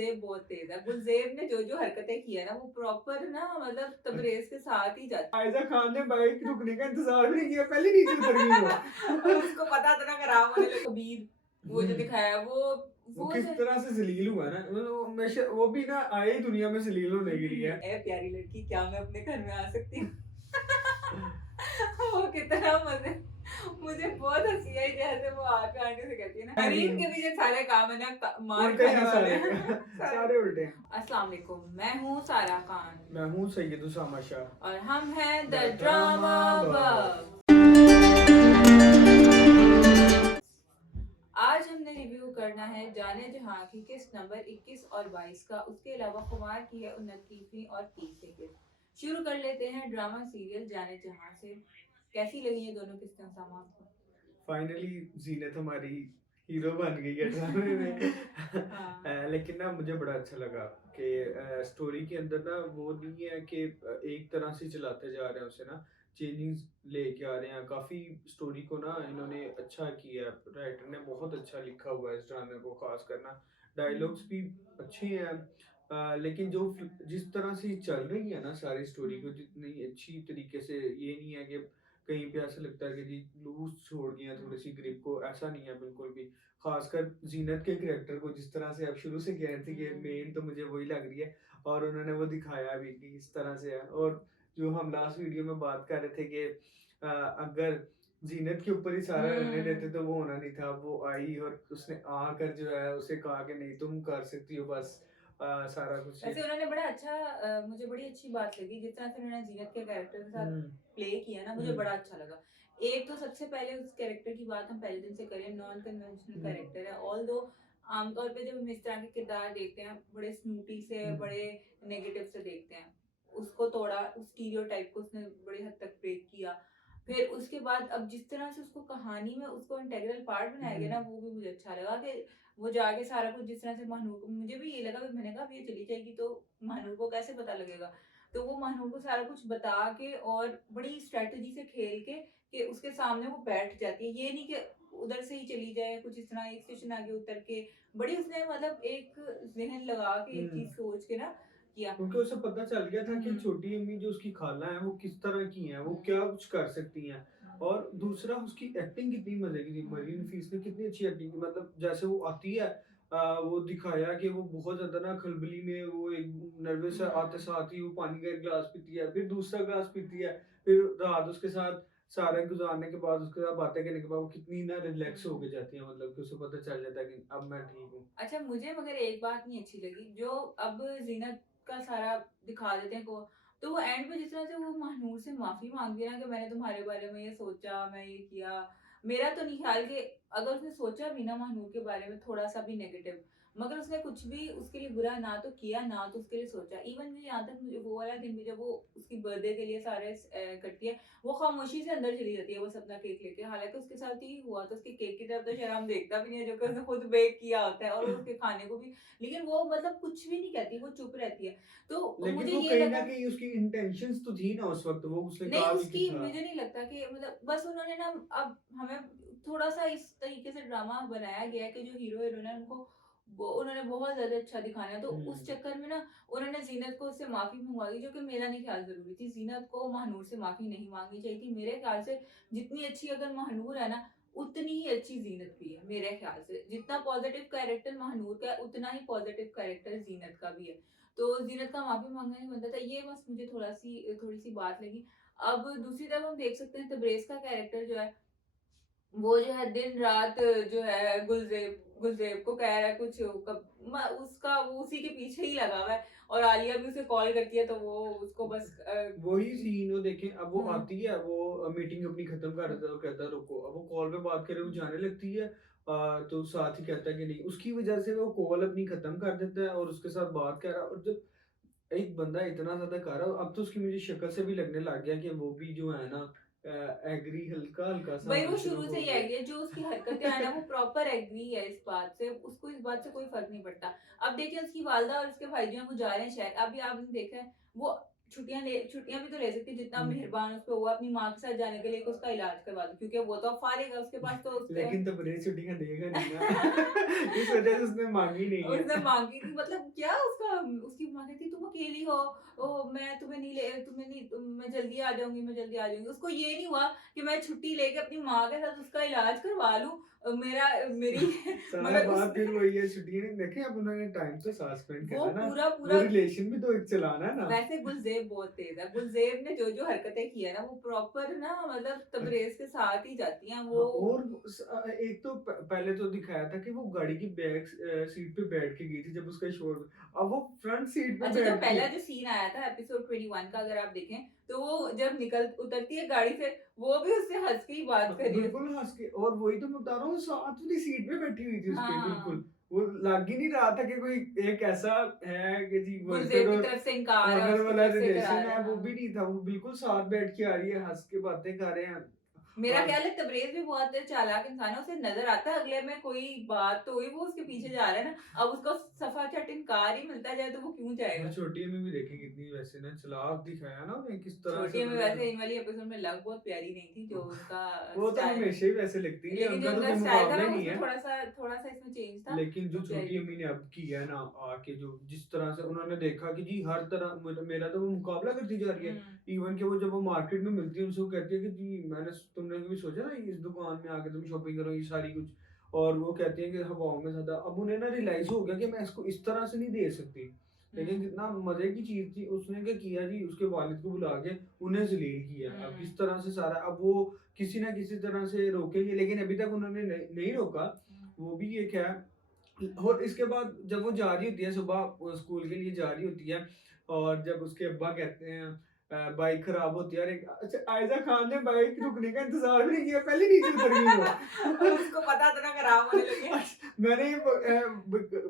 गुलज़ेब बहुत तेज़ है। गुलज़ेब ने जो-जो हरकतें की है ना, वो प्रॉपर ना मतलब तबरेज़ के साथ ही जाती आयज़ा खान ने बाइक रुकने का इंतज़ार भी नहीं किया, पहले नीचे उतर गई वो। और उसको पता था ना खराब होने लगे कबीर, वो जो हुँ, दिखाया है वो वो किस जो तरह से ज़लील हुआ है ना, मतलब वो हमेशा वो भी ना आए ही दुनिया में ज़लील होने के लिए। ए प्यारी लड़की क्या मैं अपने घर में आ सकती हूँ? वो कितना मज़े मुझे बहुत हँसी आई जैसे वो आके आंटी से कहती है ना, करीम के भी जो सारे काम है ना मार उल्टे खाने हैं वाले सारे हैं सारे। सारे उल्टे हैं। अस्सलाम वालेकुम, मैं हूँ सारा खान मैं हूँ सैयद उसामा शाह, और हम हैं the the drama drama bug. Bug. आज हमने रिव्यू करना है जाने जहाँ की किस्त नंबर 21 और 22 का, उसके अलावा खुमार की है 29वीं और 30वीं किस्त। शुरू कर लेते हैं ड्रामा सीरियल जाने जहाँ से। कैसी लगी ये दोनों किस्तें उसामा आपको? फाइनली ज़ीनत हमारी हीरो बन गई है ड्रामे में। हाँ। लेकिन ना मुझे बड़ा अच्छा लगा कि स्टोरी के अंदर ना वो नहीं है कि एक तरह से चलाते जा रहे हैं उसे ना, चेंजिंग्स लेके आ रहे हैं। काफ़ी स्टोरी को ना इन्होंने अच्छा किया है, राइटर ने बहुत अच्छा लिखा हुआ है इस ड्रामे को, ख़ास कर ना डायलॉग्स भी अच्छे हैं। लेकिन जो जिस तरह से चल रही है ना सारी स्टोरी को, जितनी अच्छी तरीके से, ये नहीं है कि कहीं पे ऐसा लगता है कि जी लूज़ छोड़ दिया थोड़ी-सी ग्रिप को, ऐसा नहीं है बिल्कुल भी। ख़ासकर ज़ीनत के कैरेक्टर को जिस तरह से आप शुरू से कह रहे थे कि मेन तो मुझे वही लग रही है, और उन्होंने वो दिखाया भी कि इस तरह से है। और जो हम लास्ट वीडियो में बात कर रहे थे कि अगर ज़ीनत के ऊपर ही सारा रहने देते तो वो होना नहीं था। वो आई और उसने आकर जो है उसे कहा कि नहीं तुम कर सकती हो बस सारा कुछ। वैसे उन्होंने बड़ा अच्छा मुझे बड़ी अच्छी बात लगी जिस तरह से उन्होंने जीनत के कैरेक्टर के साथ हुँ, प्ले किया ना, मुझे हुँ, बड़ा अच्छा लगा। एक तो सबसे पहले उस कैरेक्टर की बात हम पहले दिन से करें, नॉन कन्वेंशनल हुँ, कैरेक्टर है। ऑल्दो आमतौर पे जब हम इस तरह के किरदार देखते हैं, बड़े स्नूटी से, हुँ, बड़े नेगेटिव से देखते हैं। उसको तोड़ा, उस स्टीरियोटाइप को उसने बड़ी हद तक ब्रेक किया। फिर उसके बाद अब जिस तरह से उसको कहानी में उसको इंटीग्रल पार्ट बनाया गया हुँ, ना, वो भी मुझे अच्छा लगा कि वो जाके सारा कुछ जिस तरह से महानूर को, मुझे भी ये लगा, मैंने कहा अब ये चली जाएगी तो महानूर को कैसे पता लगेगा? तो वो महानूर को सारा कुछ बता के और बड़ी स्ट्रैटेजी से खेल के कि उसके सामने वो बैठ जाती है। ये नहीं कि उधर से ही चली जाए, कुछ इस तरह एक स्टेशन आगे उतर के, बड़ी उसने मतलब एक ज़हन लगा के एक हुँ। चीज़ सोच के ना किया। क्योंकि उसे पता चल गया था कि हुँ, छोटी अम्मी जो उसकी खाला हैं, वो किस तरह की हैं, वो हुँ, क्या कुछ कर सकती हैं। और दूसरा उसकी एक्टिंग कितनी मज़े की थी, मरीन हुँ, नफीस ने कितनी अच्छी एक्टिंग की। मतलब जैसे वो आती है वो दिखाया कि वो बहुत ज़्यादा ना खलबली में वो एक नर्वस है, आते हुँ, साथ ही वो पानी का एक ग्लास पीती है, फिर दूसरा ग्लास पीती है, फिर रात उसके साथ सारा गुज़ारने के बाद, उसके साथ बातें करने के बाद वो कितनी ना रिलैक्स हुँ। होके जाती है, मतलब कि उसे पता चल जाता है कि अब मैं ठीक हूँ। अच्छा, मुझे मगर एक बात नहीं अच्छी लगी, जो अब ज़ीनत का सारा दिखा देते हैं को, तो वो एंड में जिस तरह से वो महानूर से माफ़ी माँगती है ना कि मैंने तुम्हारे बारे में ये सोचा, मैं ये किया। मेरा तो नहीं ख़्याल कि अगर उसने सोचा भी ना महानूर के बारे में थोड़ा-सा भी नेगेटिव, मगर उसने कुछ भी उसके लिए बुरा ना तो किया, ना तो उसके लिए सोचा। इवन मुझे यहाँ तक, मुझे वो वाला दिन भी जब वो उसकी बर्थडे के लिए सारे करती है, वो खामोशी से अंदर चली जाती है बस अपना केक लेके। हालाँकि उसके साथ ही हुआ तो उसके केक की तरफ तो शर्म देखता भी नहीं है, जो कि उसने खुद बेक किया होता है, और वो उसके खाने को भी, लेकिन वो मतलब कुछ भी नहीं कहती, वो चुप रहती है। तो लेकिन मुझे वो ये कहीं न लगा, कहीं उसकी इंटेंशंस तो थी ना उस वक़्त, वो उसने नहीं कहा भी कि उसकी था। मुझे नहीं लगता कि मतलब बस उन्होंने ना, अब हमें थोड़ा-सा इस तरीके से ड्रामा बनाया गया है कि जो हीरो-हीरोइन है उनको वो उन्होंने बहुत ज़्यादा अच्छा दिखाना है। तो उस हुँ। चक्कर में ना उन्होंने ज़ीनत को उससे माफ़ी मँगवा दी, जो कि मेरा नहीं ख़्याल ज़रूरी थी। ज़ीनत को महानूर से माफ़ी नहीं माँगनी चाहिए थी। मेरे ख़्याल से जितनी अच्छी अगर महानूर है ना, उतनी ही अच्छी ज़ीनत भी है मेरे ख़्याल से। जितना पॉज़िटिव कैरेक्टर महानूर का है, उतना ही पॉज़िटिव कैरेक्टर ज़ीनत का भी है। तो ज़ीनत का माफ़ी माँगना नहीं बनता था। ये बस मुझे थोड़ी-सी बात लगी। अब दूसरी तरफ हम देख सकते हैं तबरेज़ का कैरेक्टर जो है, वो जो है दिन-रात जो है गुलज़ेब को कह रहा है कुछ कब म उसका वो उसी के पीछे ही लगा हुआ है, और आलिया भी उसे कॉल करती है तो वो उसको बस वही सीन वो देखें, अब वो हुँ, आती है, वो मीटिंग अपनी खत्म कर देता है, वो कहता है रुको, अब वो कॉल पे बात करे, वो जाने लगती है। तो साथ ही कहता है कि नहीं, उसकी वजह से वो कॉल अपनी खत्म कर देता है और उसके साथ बात कर रहा है। और जब एक बंदा इतना ज़्यादा कर रहा है, अब तो उसकी मुझे शक्ल से भी लगने लग गया कि वो भी जो है ना एग्री हल्का-हल्का सा वही होना वो शुरू शुरू से हो ही गया। एग्री है, जो उसकी हरकतें हैं ना वो प्रॉपर एग्री है इस बात से, उसको इस बात से कोई फ़र्क नहीं पड़ता। अब देखिए उसकी वालिदा और उसके भाई जो हैं वो जा रहे हैं शहर, अभी आपने देखा है वो छुट्टियां भी तो ले सकती है, जितना हम्म। मेहरबान उस पे हुआ अपनी माँ के साथ जाने के लिए कि उसका इलाज करवा दो, क्योंकि वो तो अब फारिग है, उसके पास तो उसके लेकिन तबरेज़ छुट्टियाँ देगा नहीं ना। इस वजह से उसने मांगी नहीं उसने है। मांगी नहीं, मतलब क्या उसका, उसकी माँ कहती तुम अकेली हो, ओ मैं तुम्हें नहीं ले, तुम्हें नहीं, मैं जल्दी आ जाऊंगी, मैं जल्दी आ जाऊंगी। उसको ये नहीं हुआ कि मैं छुट्टी लेके अपनी माँ के साथ उसका इलाज करवा लूं, मेरा मेरी सारा मगर उस बात फिर वही है, छुट्टियाँ नहीं देखे, अब उन्होंने टाइम तो साथ स्पेंड वो करना ना, पूरा वो पूरा रिलेशन भी तो एक चलाना है ना। वैसे गुलज़ेब बहुत तेज़ है। गुलज़ेब ने जो-जो हरकतें की है ना, वो प्रॉपर ना, मतलब तबरेज़ के साथ ही जाती हैं वो। हाँ, और एक तो पहले तो दिखाया था कि वो गाड़ी की सीट पे बैठ के गई थी जब उसका शोर, अब वो फ्रंट सीट पे अच्छा, जो बैठ के। पहला जो सीन आया था एपिसोड 21 का, अगर आप देखें, तो वो जब उतरती है गाड़ी से, वो भी उससे हँस के ही बात कर रही है। बिल्कुल हंस के, और वही तो मैं बता रहा हूँ, साथ वाली सीट पे बैठी हुई थी उसके, हाँ, बिल्कुल वो लग ही नहीं रहा था कि कोई एक ऐसा है कि जी वर्कर गुलज़ेब की और तरफ से इनकार है, ओनर उसकी वाला तरफ से रिलेशन करार है। है, वो भी हाँ। नहीं था, वो बिल्कुल साथ बैठ के आ रही है, हंस के बातें कर रहे हैं। मेरा और ख्याल है तबरेज़ भी बहुत चालाक इंसान है, उसे नज़र आता है अगले में कोई बात तो हुई, वो उसके पीछे जा रहा है ना, अब उसको सफाचट इनकार ही मिलता जाए तो वो क्यों और जाएगा? छोटी अम्मी भी देखी कितनी वैसे ना चालाक दिखाया ना उन्हें, किस तरह से छोटी में उन्होंने। वैसे इन वाली एपिसोड में लव बहुत प्यारी नहीं थी, जो उनका वो तो स्टाइल, हमेशा ही वैसे लगती है, लेकिन जो उनका तो उनका कोई स्टाइल था मुकाबला ना, ही नहीं उसमें है। थोड़ा-सा इसमें चेंज था, लेकिन जो वो प्यारी छोटी थी। अम्मी ने अब किया है ना, आके जो जिस तरह से उन्होंने देखा कि जी हर तरह मेरा तो वो मुकाबला करती जा रही है। हुँ। इवन कि वो जब वो मार्केट में मिलती है, उनसे वो कहती है कि जी तुमने कभी सोचा ना इस दुकान में आके तुम शॉपिंग करोगी सारी कुछ, और वो कहती है कि हवाओं में ज्यादा, अब उन्हें ना रियलाइज हो गया कि मैं इसको इस तरह से नहीं दे सकती। लेकिन हुँ। कितना मजे की चीज थी, उसने क्या किया जी, उसके वालिद को बुला के उन्हें जलील किया। अब हुँ। किस तरह से सारा, अब वो किसी ना किसी तरह से रोकेंगे, लेकिन अभी तक उन्होंने नहीं रोका। हुँ। वो भी एक है। और इसके बाद जब वो जा रही होती है सुबह, स्कूल के लिए जा रही होती है, और जब उसके अब्बा कहते हैं बाइक खराब होती है, और एक अच्छा आयजा खान ने बाइक रुकने का इंतजार भी नहीं किया, पहले नीचे उतर गई वो। उसको पता था ना खराब होने लगी है। मैंने ये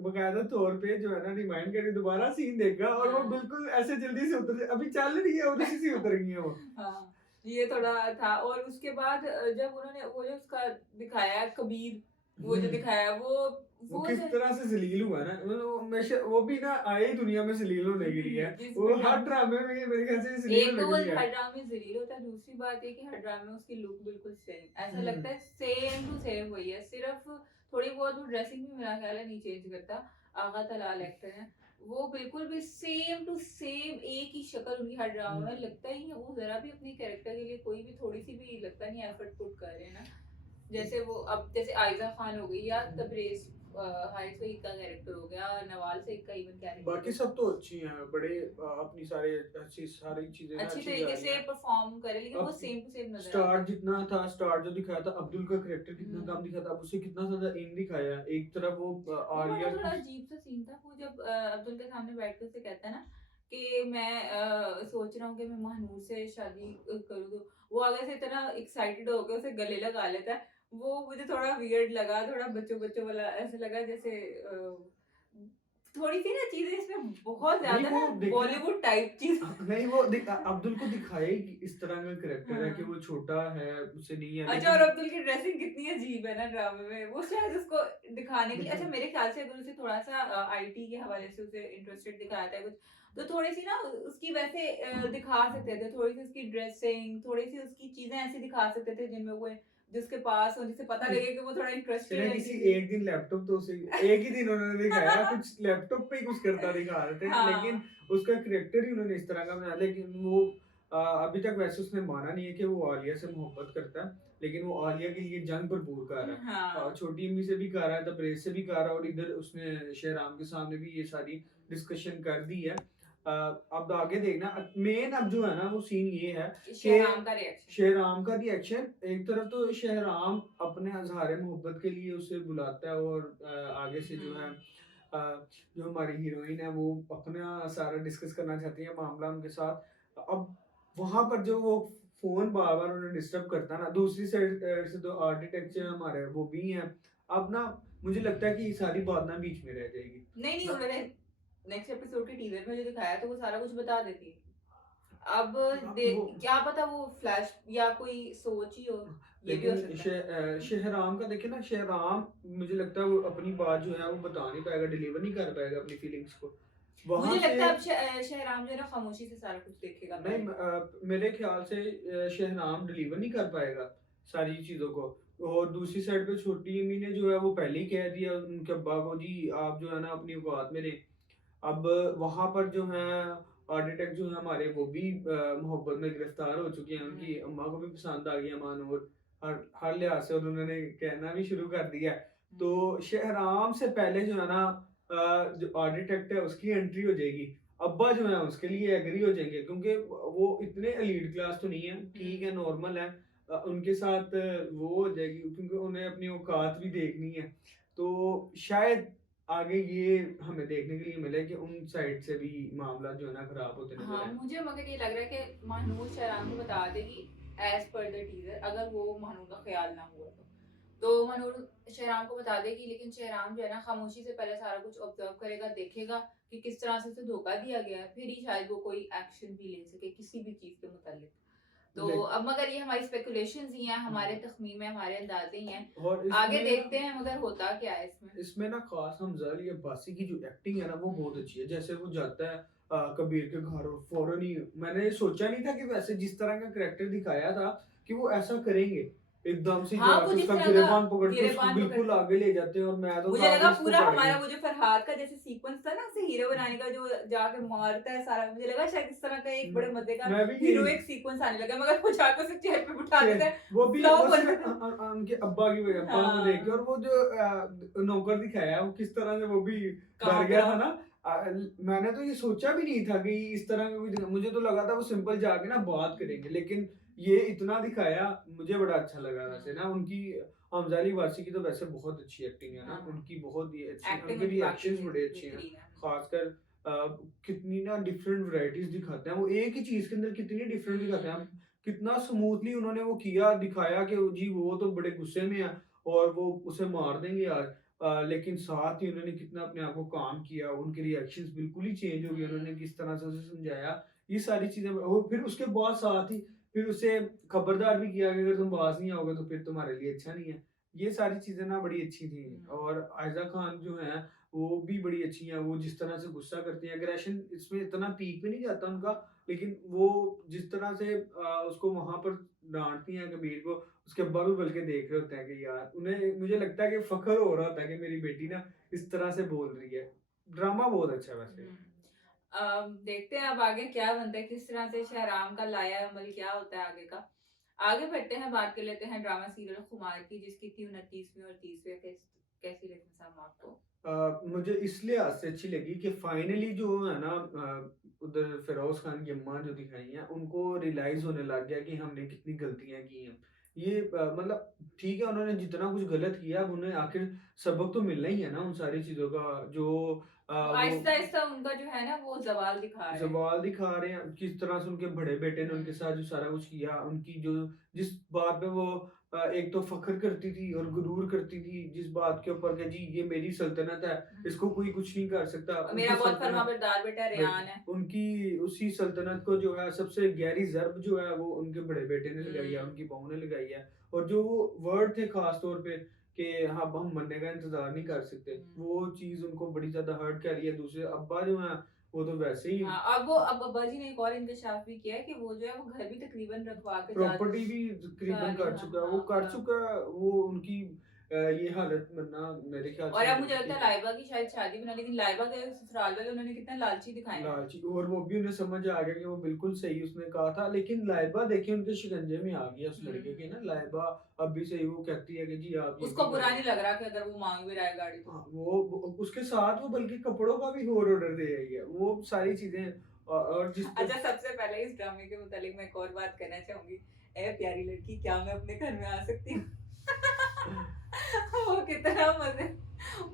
बकायदा तौर पे जो है ना रिमाइंड करके दोबारा सीन देखा, और वो हाँ। बिल्कुल ऐसे जल्दी से उतर, अभी चल रही है और उसी से उतर गई है वो। हाँ, ये थोड़ा था, और उसके बाद जब उन्होंने वो जो उसका दिखाया कबीर, वो जो हम्म। दिखाया वो वो किस जो तरह से ज़लील हुआ ना, वो हमेशा वो भी ना आए ही दुनिया में ज़लील होने के लिए है। जिस वो ड्रामा, हर ड्रामे में मेरे ख्याल से ज़लील एक होने तो के वो लिए है। हर ड्रामे में ज़लील होता है, दूसरी बात ये कि हर ड्रामे में उसकी लुक बिल्कुल सेम, ऐसा हुँ। लगता है सेम टू सेम वही है, सिर्फ थोड़ी बहुत वो ड्रेसिंग भी मेरा ख्याल है नहीं चेंज करता। आगा तलाल एक्टर हैं, वो बिल्कुल भी सेम टू सेम एक ही शक्ल उनकी हर ड्रामा हुँ। में, लगता ही नहीं है वो ज़रा भी अपने कैरेक्टर के लिए कोई भी थोड़ी सी भी लगता नहीं एफर्ट पुट कर रहे हैं ना। जैसे वो अब जैसे आयज़ा खान हो गई या तबरेज़, हारिस वहीद का कैरेक्टर हो गया, नवाल सईद का इवन कैरेक्टर बाकी हो, सब तो अच्छी हैं, बड़े अपनी सारे अच्छी सारी चीज़ें ना अच्छी अच्छी जा तरीके रही से हैं। परफॉर्म करे, लेकिन वो अब सेम टू सेम नज़र आता स्टार है। जितना था, स्टार जो दिखाया था, अब्दुल का करैक्टर कितना हुँ। कम दिखा था, अब उसे कितना ज़्यादा इन दिखाया है। एक तरफ वो वो आलिया थोड़ा की। अजीब-सा सीन था, वो जब अब्दुल के सामने बैठ के उसे कहता है ना कि मैं सोच रहा हूँ कि मैं महानूर से शादी करूँ, तो वो आगे से इतना एक्साइटेड होके उसे गले लगा लेता है। वो मुझे थोड़ा वियर्ड लगा, थोड़ा बच्चों-बच्चों वाला ऐसा लगा, जैसे थोड़ी-सी ना चीज़ें इसमें बहुत नहीं ज़्यादा वो ना देखिए ना, बॉलीवुड टाइप चीज़। नहीं वो अब्दुल को दिखाया ही कि इस तरह का करैक्टर है कि हाँ। वो छोटा है, उसे नहीं है, अच्छा, और लेकिन अब्दुल की ड्रेसिंग कितनी अजीब है ना ड्रामे में, वो शायद उसको दिखाने के लिए, अच्छा देखिए। मेरे ख्याल से अगर उसे थोड़ा-सा आईटी के हवाले से उसे इंटरेस्टेड दिखाया था कुछ, तो थोड़ी-सी ना उसकी वैसे दिखा सकते थे, थोड़ी-सी उसकी ड्रेसिंग, थोड़ी-सी उसकी चीज़ें ऐसी दिखा सकते थे जिनमें वो जिसके पास हो, जिससे पता लगे कि वो थोड़ा बिना इंटरेस्टेड है इन किसी चीज़ों एक दिन लैपटॉप तो उसे एक ही दिन उन्होंने दिखाया, कुछ लैपटॉप पे ही कुछ करता दिखा रहे थे, लेकिन हाँ। उसका करैक्टर ही उन्होंने इस तरह का बनाया। लेकिन वो अभी तक वैसे उसने माना नहीं है कि वो आलिया से मोहब्बत करता है, लेकिन वो आलिया के लिए जंग भरपूर कर रहा है। हाँ। छोटी अम्मी से भी कर रहा है, तबरेज़ से भी कर रहा है, और इधर उसने शेहराम के सामने भी ये सारी डिस्कशन कर दी है। अब आगे देखना, मेन अब जो है ना वो सीन ये है कि शहनाम का रिएक्शन। शेहराम का रिएक्शन। एक तरफ तो शेहराम अपने अज़हारे मोहब्बत के लिए उसे बुलाता है, और आगे से जो है हुँ। जो हमारी हीरोइन है वो अपना सारा डिस्कस करना चाहती है मामला उनके साथ। अब वहाँ पर जो वो फ़ोन बार-बार उन्हें डिस्टर्ब करता है ना, दूसरी साइड से तो आर्किटेक्चर हमारे वो भी हैं। अब ना मुझे लगता है कि ये सारी बात ना बीच में रह जाएगी। नहीं, ना उन्होंने नेक्स्ट एपिसोड के टीज़र में जो दिखाया तो वो सारा कुछ बता देती है। अब वो, देख क्या पता वो फ्लैश या कोई सोच ही हो, ये भी हो लेकिन सकता है। शेहराम का देखिए ना, शेहराम मुझे लगता है वो अपनी बात जो है वो बता नहीं पाएगा, डिलीवर नहीं कर पाएगा अपनी फीलिंग्स को। वहाँ मुझे से लगता है अब शहराम जो है ना खामोशी से सारा कुछ देखेगा नहीं बैठ के। मेरे ख्याल से शहनाम डिलीवर नहीं कर पाएगा सारी चीज़ों को। और दूसरी साइड पे छोटी अम्मी ने जो है वो पहले ही कह दिया उनके अब्बा को, जी आप जो है ना अपनी औकात में रहें। अब वहाँ पर जो है आर्किटेक्ट जो है हमारे वो भी मोहब्बत में गिरफ्तार हो चुके हैं। उनकी हुँ, अम्मा को भी पसंद आ गया मानूर, हर हर लिहाज से, और उन्होंने कहना भी शुरू कर दिया। तो हुँ। शहराम से पहले जो है ना जो आर्किटेक्ट है उसकी एंट्री हो जाएगी। अब्बा जो है उसके लिए एग्री हो जाएंगे, क्योंकि वो इतने एलीट क्लास तो नहीं है, ठीक है हुँ। नॉर्मल है। उनके साथ वो हो जाएगी, क्योंकि उन्हें अपनी औकात भी देखनी है। तो शायद आगे ये हमें देखने के लिए मिले कि उन साइड से भी मामला जो है ना खराब होते नजर हाँ, आए। मुझे मगर ये लग रहा है कि महानूर शहराम को बता देगी एज़ पर द टीज़र, अगर वो महानूर का ख़्याल ना हुआ तो। तो महानूर शहराम को बता देगी, लेकिन शहराम जो है ना खामोशी से पहले सारा कुछ ऑब्ज़र्व करेगा, देखेगा कि किस तरह से उसे धोखा दिया गया है, फिर ही शायद वो कोई एक्शन भी ले सके किसी भी चीज़ के मुतालिक। तो ले अब मगर ये हमारी स्पेकुलेशंस ही हैं, हमारे हाँ, तख़मीन हैं, हमारे अंदाज़े ही हैं। और आगे इसमें देखते हैं मगर होता क्या है इसमें। इसमें ना खास हमजा अली अब्बासी की जो एक्टिंग है ना वो बहुत हुँ। अच्छी है। जैसे वो जाता है कबीर के घर और फौरन ही, मैंने सोचा नहीं था कि वैसे जिस तरह का करैक्टर दिखाया था कि वो ऐसा करेंगे, एकदम से हाँ, वो जाके जिस उसका तरह का गिरेबान पकड़ के उसको गिरेबान पकड़ बिल्कुल के आगे ले जाते हैं, और मैं तो मुझे था लगा कि इसको पूरा पड़ गई। हमारा वो जो फरहाद का जैसे सीक्वेंस था ना उसे हीरो बनाने का जो जाके मारता है सारा, मुझे लगा शायद इस तरह का एक बड़े मजे का मैं भी यही हीरोइक सीक्वेंस आने लगा, मगर वो जाके उसे चेयर पे बिठा छे देता है, वो भी वो फ्लॉप हो सिर्फ जाता है। उनके अब्बा की वजह, अब्बा को देख के, और हाँ, वो जो नौकर दिखाया है वो किस तरह से वो भी डर काँप गया रहा था हो। ना। मैंने तो ये सोचा भी नहीं था कि इस तरह का मुझे तो लगा था वो सिंपल जाके ना बात करेंगे, हुँ, लेकिन ये इतना दिखाया, मुझे बड़ा अच्छा लगा वैसे ना हुँ। उनकी। हमजाली वासी की तो वैसे बहुत अच्छी एक्टिंग है ना हाँ, हाँ। उनकी, बहुत ही अच्छी, एक्टिंग उनके उनकी वाक़ई रिएक्शंस में बड़े अच्छे हैं। बेहतरीन है। खासकर कितनी ना डिफरेंट वैरायटीज दिखाते हैं वो, एक ही चीज के अंदर कितनी डिफरेंट दिखाते हैं। हुँ, कितना स्मूथली उन्होंने वो किया, दिखाया कि जी वो तो बड़े गुस्से में है और वो उसे मार देंगे आज, लेकिन साथ ही उन्होंने कितना अपने आप को काम किया, उनके रिएक्शंस बिल्कुल ही चेंज हो गए, उन्होंने हुँ, किस तरह से उसे समझाया, ये सारी चीजें। और फिर उसके बाद साथ ही फिर उसे खबरदार भी किया कि अगर तुम बाज नहीं आओगे तो फिर तुम्हारे लिए अच्छा नहीं है। ये सारी चीजें ना बड़ी अच्छी थी। हुँ, और आयजा खान जो है वो भी बड़ी अच्छी है, वो जिस तरह से गुस्सा करती है, एग्रेशन इसमें इतना पीक में नहीं जाता उनका, लेकिन वो जिस तरह से उसको वहां पर डांटती हैं कबीर को, उसके अब्बा भी बल्कि देख रहे होते हैं कि यार उन्हें, मुझे लगता है कि फख्र हो रहा होता है कि मेरी बेटी ना इस तरह से बोल रही है। ड्रामा बहुत अच्छा है वैसे। हुँ। देखते हैं अब आगे क्या बनता है, किस तरह से शहराम का लाया अमल क्या होता है आगे का। आगे बढ़ते हैं, बात कर लेते हैं ड्रामा सीरियल खुमार की, जिसकी थी 29वीं और 30वीं कैसी लगी इंसान आपको? मुझे इस लिहाज से अच्छी लगी कि फाइनली जो है ना उधर फिरोज खान की अम्मा जो दिखाई हैं उनको रियलाइज होने लग गया कि हमने कितनी गलतियां की हैं। ये मतलब ठीक है, उन्होंने जितना कुछ गलत किया अब उन्हें आखिर सबक तो मिलना ही है ना उन सारी चीजों का, जो वो वो आहिस्ता-आहिस्ता उनका जो है ना वो ज़वाल दिखा रहे हैं। ज़वाल दिखा रहे हैं, किस तरह से उनके बड़े बेटे ने उनके हुँ, साथ जो सारा कुछ किया, उनकी जो जिस बात पे वो एक तो फ़ख्र करती थी और गुरूर करती थी, जिस बात के ऊपर कि जी ये मेरी सल्तनत है, इसको हुँ। कोई कुछ नहीं कर सकता। और उनकी मेरा बहुत सल्तनत फर्माबरदार बेटा बट रेहान है। उनकी उसी सल्तनत को जो है सबसे गहरी ज़रब जो है वो उनके बड़े बेटे ने लगाई है, हुँ, उनकी बहू ने लगाई है। और जो वो वर्ड थे ख़ास तौर पे कि हाँ, अब हम मरने का इंतज़ार नहीं कर सकते, हुँ। वो चीज़ उनको बड़ी ज़्यादा हर्ट कर रही है। दूसरे अब्बा जो हैं, वो तो वैसे ही हाँ, अब अब्बा जी ने एक और इंकशाफ भी किया है कि वो जो है वो घर भी तकरीबन रखवा के जा प्रॉपर्टी भी तकरीबन सारी कर हाँ, चुका है, वो हाँ, कर मतलब चुका है, वो उनकी ये हालत वरना मेरे ख्याल और से अब हो मुझे लगता चुकी है थी। लाइबा की शायद शादी भी ना, लेकिन लाइबा के ससुराल वाले उन्होंने कितना लालची दिखाए हैं। लालची, और वो भी उन्हें समझ आ गया कि वो बिल्कुल सही उसने कहा था, लेकिन लाइबा देखिए उनके शिकंजे में आ गई उस लड़के के ना। हुँ। लाइबा अब भी सही वो कहती है कि जी आप ये उसको नहीं बुरा करो। नहीं लग रहा कि अगर वो माँग भी रहा है गाड़ी तो। हाँ, वो उसके साथ वो बल्कि कपड़ों का भी और ऑर्डर दे रही है, वो सारी चीजें और जिस अच्छा, सबसे पहले इस ड्रामे के मुतालिक मैं एक और बात कहना चाहूँगी। ए प्यारी लड़की, क्या मैं अपने घर में आ सकती हूँ? वो कितना मज़े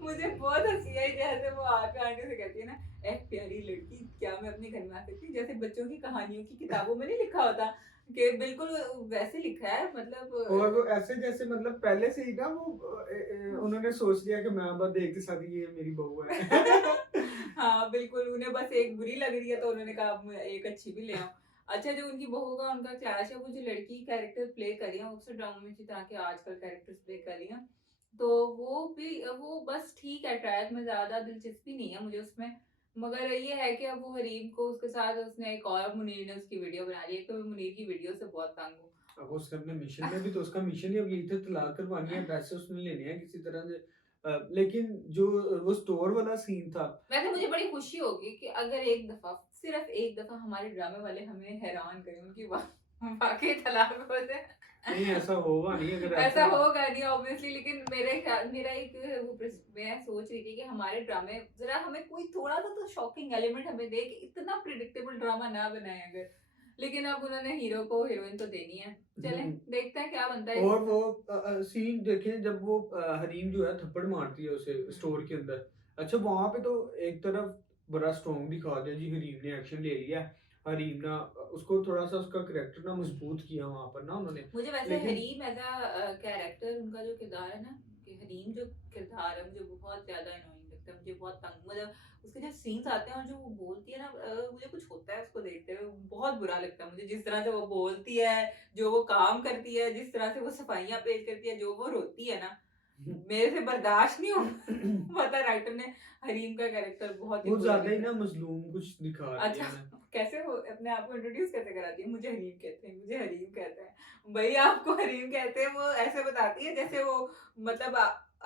मुझे बहुत हँसी आई जैसे वो आके आंटी से कहती है ना, ए प्यारी लड़की, क्या मैं अपने घर में आ सकती हूँ? जैसे बच्चों की कहानियों की किताबों में नहीं लिखा होता कि बिल्कुल वैसे लिखा है और वो मतलब ऐसे जैसे मतलब पहले से ही ना वो उन्होंने सोच लिया कि मैं अब देखते साथ ये मेरी बहू है। हाँ, बिल्कुल, उन्हें बस एक बुरी लग रही है तो उन्होंने कहा अब मैं एक अच्छी भी ले आऊँ। अच्छा, जो उनकी बहू का उनका क्लैश है, वो जो लड़की कैरेक्टर प्ले कर रही है, वो अक्सर ड्रामों में इसी तरह के आजकल कैरेक्टर्स प्ले कर रही हैं। तो वो भी वो बस ठीक है, ट्रैक में ज़्यादा दिलचस्पी नहीं है मुझे उसमें। मगर ये है कि अब वो हरीम को उसके साथ उसने एक और मुनीर ने उसकी वीडियो बना ली। एक तो मैं मुनीर की वीडियो से बहुत तंग हूँ। अब उसने अपने मिशन में भी तो उसका मिशन ही अब यही था, तलाक करवानी है, पैसे उसने लेने हैं किसी तरह से। लेकिन जो वो स्टोर वाला सीन था। वैसे मुझे बड़ी खुशी होगी कि अगर एक दफ़ा, सिर्फ़ एक दफ़ा हमारे ड्रामे वाले हमें हैरान करें, उनकी वाक़ई तलाक हो जाए। नहीं ऐसा होगा नहीं, अगर ऐसा ऐसा होगा नहीं ऑब्वियसली, लेकिन मेरा एक वो मैं सोच रही थी कि हमारे ड्रामे ज़रा हमें कोई थोड़ा-सा तो शॉकिंग एलिमेंट हमें दे कि इतना प्रेडिक्टेबल ड्रामा ना बनाएँ अगर। लेकिन अब उन्होंने हीरो को हीरोइन तो देनी है। चलें, हम्म, देखते हैं क्या बनता है और इसका। वो सीन देखें जब वो हरीम जो है थप्पड़ मारती है उसे हुँ। स्टोर के अंदर। अच्छा वहां पे तो एक तरफ बड़ा स्ट्रॉन्ग दिखा दिया जी, हरीम ने एक्शन ले लिया। हरीम ना उसको थोड़ा सा उसका करेक्टर ना मजबूत किया वहां पर ना उन्होंने। मुझे वैसे लेकिन हरीम एज़ कैरेक्टर, उनका जो किरदार है ना, कि हरीम जो किरदार है मुझे बहुत ज़्यादा अननोइंग लगता है, मुझे बहुत तंग, मतलब उसके जो सीन्स आते हैं और जो वो बोलती है ना, मुझे कुछ होता है उसको देखते हुए, बहुत बुरा लगता है मुझे, जिस तरह से वो बोलती है, जो वो काम करती है, जिस तरह से वो सफाइयाँ पेश करती है, जो वो रोती है ना, मेरे से बर्दाश्त नहीं हो पता राइटर ने हरीम का कैरेक्टर बहुत ही वो बुरा ज्यादा ही लिखा ना है। मजलूम कुछ दिखा अच्छा, दिया ना। कैसे वो अपने आप को इंट्रोड्यूस कैसे कराती है? मुझे हरीम कहते हैं, मुझे हरीम कहते हैं। भई आपको हरीम कहते हैं, वो ऐसे बताती है जैसे वो, मतलब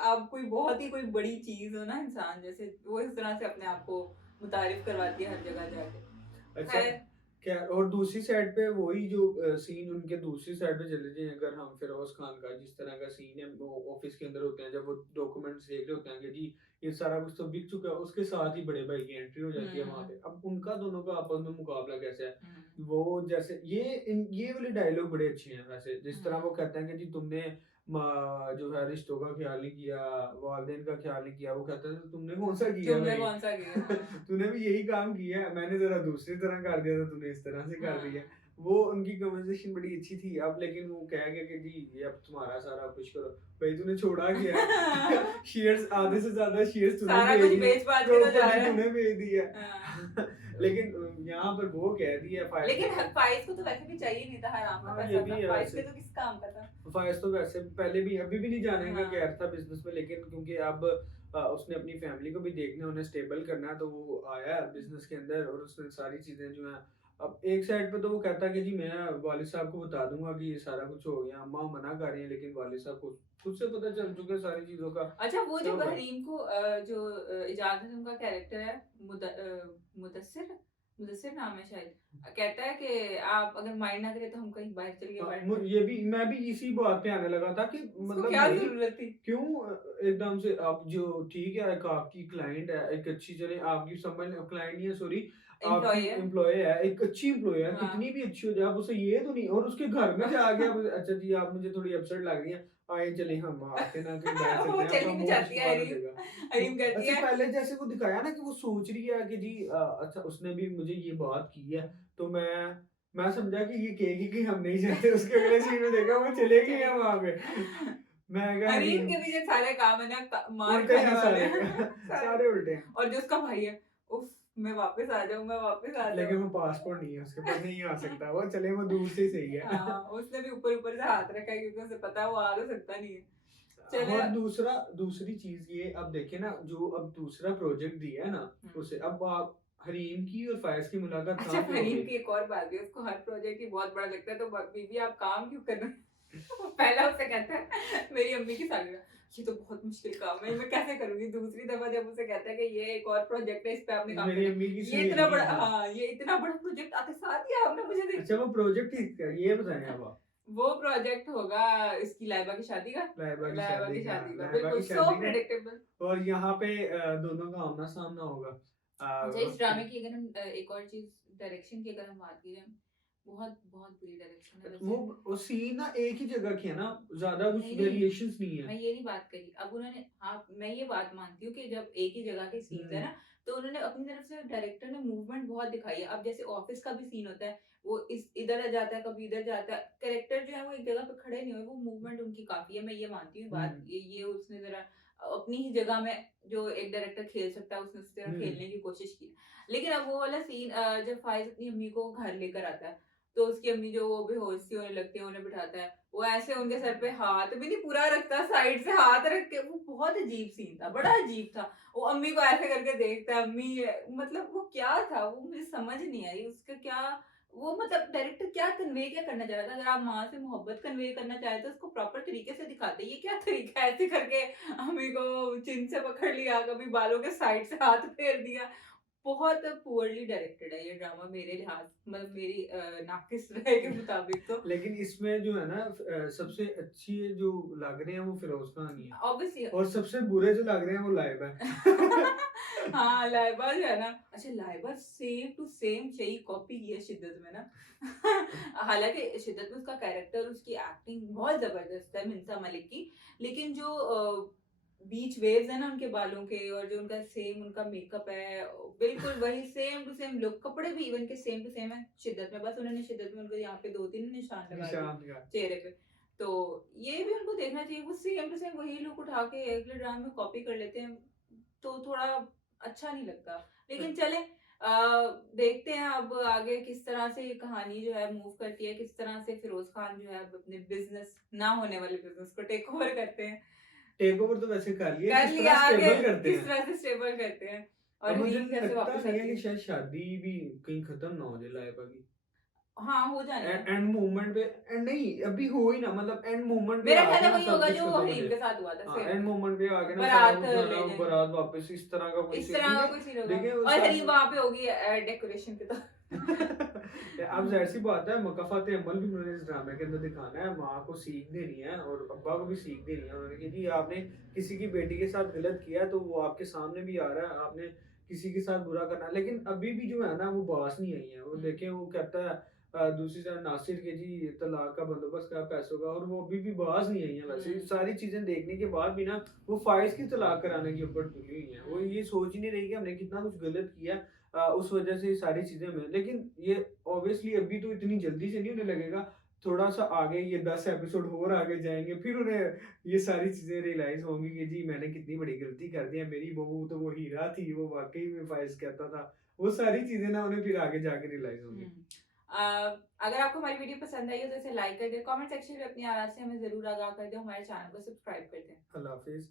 आप कोई बहुत ही कोई बड़ी चीज़ हो ना इंसान जैसे, वो इस तरह से अपने आप को मुतारिफ करवाती है हर जगह जाके। अच्छा खैर। क्या, और दूसरी साइड पे वही जो सीन उनके दूसरी साइड पे चले जाएं, अगर हम फिरोज खान का जिस तरह का सीन है, वो ऑफिस के अंदर होते हैं जब वो डॉक्यूमेंट्स देख रहे होते हैं कि जी ये सारा कुछ तो बिक चुका है, उसके साथ ही बड़े भाई की एंट्री हो जाती है वहां हुँ, पे। अब उनका दोनों का आपस में मुकाबला कैसे है, हुँ, वो जैसे ये वाले डायलॉग बड़े अच्छे हैं वैसे, जिस तरह वो हुँ। कहते हैं कि जी तुमने जो है रिश्तों का ख्याल नहीं किया, वालिदैन का ख्याल नहीं किया, वो कहते हैं तो तुमने कौन सा किया तुमने भाई। कौन-सा किया? हाँ। तूने भी यही काम किया है, मैंने ज़रा दूसरी तरह कर दिया था, तूने इस तरह से कर दिया। हाँ। वो उनकी कन्वर्सेशन बड़ी अच्छी थी। अब लेकिन वो कह गया कि जी ये अब तुम्हारा सारा कुछ करो। भाई तूने छोड़ा क्या है? शेयर्स आधे से ज़्यादा शेयर्स तूने सारा भेज कुछ दिए, बेच-बाच के तो जा प्रॉपर्टी रहा है। तूने भेज दी है। हाँ। लेकिन यहाँ पर वो कह दिया फ़ाइज़ ने लेकिन कि फ़ाइज़ को तो वैसे भी चाहिए नहीं था, हराम का हाँ, ये पैसा भी था। है फ़ाइज़ वैसे। के तो किस काम का था? फ़ाइज़ तो वैसे पहले भी अभी भी नहीं जाने का हाँ। गैर था बिज़नेस में, लेकिन क्योंकि अब उसने अपनी फैमिली को भी देखना है, उन्हें स्टेबल करना है, तो वो आया है बिज़नेस के अंदर और उसने सारी चीज़ें जो हैं, अब एक साइड पे तो वो कहता है कि जी मैं वालिद साहब को बता दूँगा कि ये सारा कुछ हो गया। अम्मा मना कर रही हैं, लेकिन वालिद साहब को खुद से पता चल चुका है सारी चीज़ों का। अच्छा, वो जो चलो भाई। हरीम को इजाज़ हसन का कैरेक्टर है, मुदस्सिर मुदस्सिर नाम है शायद, कहता है कि आप अगर माइंड ना करें तो हम कहीं बाहर चल के हाँ, बैठते हैं। ये भी मैं भी इसी बात पे आने लगा था कि उसको मतलब क्या भाई ज़रूरत थी? क्यों एकदम से आप जो ठीक है, एक आपकी क्लाइंट है, एक अच्छी चले आपकी समझ क्लाइंट नहीं है सॉरी, आपकी एम्प्लॉयी है। एम्प्लॉय है, एक अच्छी एम्प्लॉय है, हाँ। कितनी भी अच्छी हो जाए, आप उसे ये तो नहीं, और उसके घर में जाके आप अच्छा जी आप मुझे थोड़ी अपसेट लग रही हैं, आए चले हम आते ना कहीं बैठ सकते वो हैं, आपका चली भी मूड जाती है शुमार हो हरीम। जाएगा। हरीम कहती अच्छा है। पहले जैसे वो दिखाया ना कि वो सोच रही है कि जी अच्छा उसने भी मुझे ये बात की है, तो मैं समझा कि ये कहेगी कि हम नहीं जाते, उसके अगले सीन में देखा वो चलेगी चली है भी वहां जाती पे। है। मैं कहा हरीम हरीम के भी जो सारे काम है ना, मार उल्टे खाने हैं वाले सारे हैं सारे। सारे उल्टे हैं। और जो उसका भाई है, उफ, मैं वापस आ जाऊँ, मैं वापस आ लेकिन जाऊँ। वो पासपोर्ट नहीं है उसके पास, नहीं आ सकता वो, चले वो दूर से ही सही है। हाँ, उसने भी ऊपर-ऊपर से हाथ रखा है क्योंकि उसे पता है वो आ तो सकता नहीं है। चले। और दूसरी चीज ये अब देखे ना, जो अब दूसरा प्रोजेक्ट दिया है ना हुँ। उसे, अब आप हरीम की और फायज की मुलाकात अच्छा, कहाँ पे हो फहीम गई। की एक और बात भी है, उसको हर प्रोजेक्ट ही बहुत बड़ा लगता है, तो बीबी आप काम क्यों कर रहे हो? वो पहला उससे कहता है मेरी अम्मी की सालगिरह, ये तो बहुत मुश्किल काम है, मैं कैसे करूँगी? दूसरी दफ़ा जब उसे कहता है कि ये एक और प्रोजेक्ट है, इस पे आपने काम मेरी करना है। अम्मी की ये इतना सहेली, बड़ा, हाँ। हाँ, ये इतना बड़ा प्रोजेक्ट आते साथ ही आपने मुझे दे अच्छा दिया। वो प्रोजेक्ट ही ये बताएं अब आप। वो प्रोजेक्ट होगा इसकी लाइबा की शादी का। लाइबा की शादी का, लाइबा बिल्कुल की सो शादी का। प्रेडिक्टेबल। और यहाँ पे दोनों का आमना सामना होगा। अच्छा, इस उसके ड्रामे की अगर हम एक और चीज़, डायरेक्शन की अगर हम बात करें, बहुत बहुत बुरी डायरेक्शन है वैसे। वो सीन ना एक ही जगह की है ना, ज्यादा कुछ नहीं, नहीं, वेरिएशंस नहीं है। मैं ये नहीं बात करी। अब उन्होंने, हाँ, मैं ये बात मानती हूँ कि जब एक ही जगह के सीन्स है हम्म ना, तो उन्होंने अपनी तरफ से डायरेक्टर ने मूवमेंट बहुत दिखाई है। अब जैसे ऑफिस का भी सीन होता है, वो इस इधर जाता है, कभी इधर जाता है। कैरेक्टर जो है वो एक जगह पे खड़े नहीं हुए, वो मूवमेंट उनकी काफ़ी है, मैं ये मानती हूँ बात। हम्म ये उसने ज़रा अपनी ही जगह में, जो एक डायरेक्टर खेल सकता है, उसने उसी तरह हम्म खेलने की कोशिश की। लेकिन अब वो वाला सीन, जब फ़ाइज़ अपनी अम्मी को घर लेकर आता है, तो उसकी अम्मी जो वो बेहोश सी होने लगती है, उन्हें बिठाता है, वो ऐसे उनके सर पे हाथ भी नहीं पूरा रखता, साइड से हाथ रख के, वो बहुत अजीब सीन था, बड़ा अजीब था। वो अम्मी को ऐसे करके देखता है, अम्मी मतलब वो क्या था, वो मुझे समझ नहीं आई उसका क्या, वो मतलब डायरेक्टर क्या करना चाह रहा था। अगर आप माँ से मोहब्बत कन्वे करना चाहे तो उसको प्रॉपर तरीके से दिखाते। ये क्या तरीका है, ऐसे करके अम्मी को चिन से पकड़ लिया, कभी बालों के साइड से हाथ फेर दिया। बहुत पुअरली डायरेक्टेड है ये ड्रामा मेरे लिहाज, मतलब मेरी नाक़िस राय के मुताबिक तो। लेकिन इसमें जो है ना सबसे अच्छी जो लग रहे हैं वो फिरोज खान ही है, ऑब्वियसली। और सबसे बुरे जो लग रहे हैं वो लाइबा है। हाँ, लाइबा जो है ना, अच्छा लाइबा सेम टू सेम यही कॉपी की है शिद्दत में ना। हालाँकि शिद्दत में उसका कैरेक्टर, उसकी एक्टिंग बहुत ज़बरदस्त है मिन्सा मलिक की, लेकिन जो बीच वेव्स है ना उनके बालों के, और जो उनका सेम उनका मेकअप है, बिल्कुल वही सेम टू सेम लुक, कपड़े भी इवन के सेम टू सेम है शिद्दत में, बस उन्होंने शिद्दत में उनको यहाँ पे 2-3 निशान लगा दिए निशान का। चेहरे पे। तो ये भी उनको देखना चाहिए, वो सेम टू सेम वही लुक उठा के अगले ड्रामा में कॉपी कर लेते हैं, तो थोड़ा अच्छा नहीं लगता। लेकिन चलें, देखते हैं अब आगे किस तरह से ये कहानी जो है मूव करती है, किस तरह से फिरोज खान जो है अब अपने बिज़नेस, ना होने वाले बिज़नेस को टेक ओवर करते हैं। टेक ओवर तो वैसे कर लिया, कर किस लिया, तरह आगे स्टेबल करते किस हैं। तरह से स्टेबल करते हैं और अब मुझे रीम कैसे लगता वापस नहीं है आती कि है। शायद शादी भी कहीं खत्म ना हो जाए लाइबा की। हाँ, हो जानी है। एंड मोमेंट पे एंड नहीं अभी हो ही ना, मतलब एंड मोमेंट पे मेरा ख्याल आके है ना वही सब होगा कुछ जो खत्म हो हरीम जाए। के साथ हुआ था हाँ, सेम। एंड मोमेंट पे आके ना सारा बारात कुछ जो है ना ले वो जाएँगे। बारात वापस इस तरह का कोई इस सीन, तरह का क्योंकि कोई सीन होगा देखिए वो और हरीम सब वहाँ पे होगी डेकोरेशन के तौर। अब जाहिर सी बात है मकफ़ात अमल भी उन्होंने इस ड्रामे के अंदर दिखाना है, माँ को सीख देनी है और अब्बा को भी सीख देनी है उन्होंने कि जी आपने किसी की बेटी के साथ गलत किया तो वो आपके सामने भी आ रहा है, आपने किसी के साथ बुरा करना है। लेकिन अभी भी जो है ना वो बास नहीं आई है, वो हुँ, देखें वो कहता है दूसरी तरफ नासिर के जी तलाक का बंदोबस्त करा पैसों का, और वो अभी भी बाज नहीं आई है। वैसे ये हुँ, सारी चीजें देखने के बाद भी ना वो फाइल्स की तलाक कराने के ऊपर तुली हुई है, वो हुँ, ये सोच ही नहीं रही कि हमने कितना कुछ गलत किया, उस वजह से ये सारी चीजें में, लेकिन ये ऑब्वियसली अभी तो इतनी जल्दी से नहीं उन्हें हुँ, लगेगा, थोड़ा सा आगे ये 10 एपिसोड और आगे जाएंगे फिर उन्हें ये सारी चीजें रियलाइज होंगी कि जी मैंने कितनी बड़ी गलती कर दी है, मेरी बहू तो वो हीरा थी, वो वाकई में फाइज कहता था, वो सारी चीजें ना उन्हें फिर आगे जाके रियलाइज होंगी। हुँ। अ, अगर आपको हमारी वीडियो पसंद आई हो तो इसे लाइक कर दें, कमेंट सेक्शन में अपनी आरात से हमें ज़रूर आगाह कर दें, हमारे चैनल को सब्सक्राइब कर दें। अल्लाह हाफिज।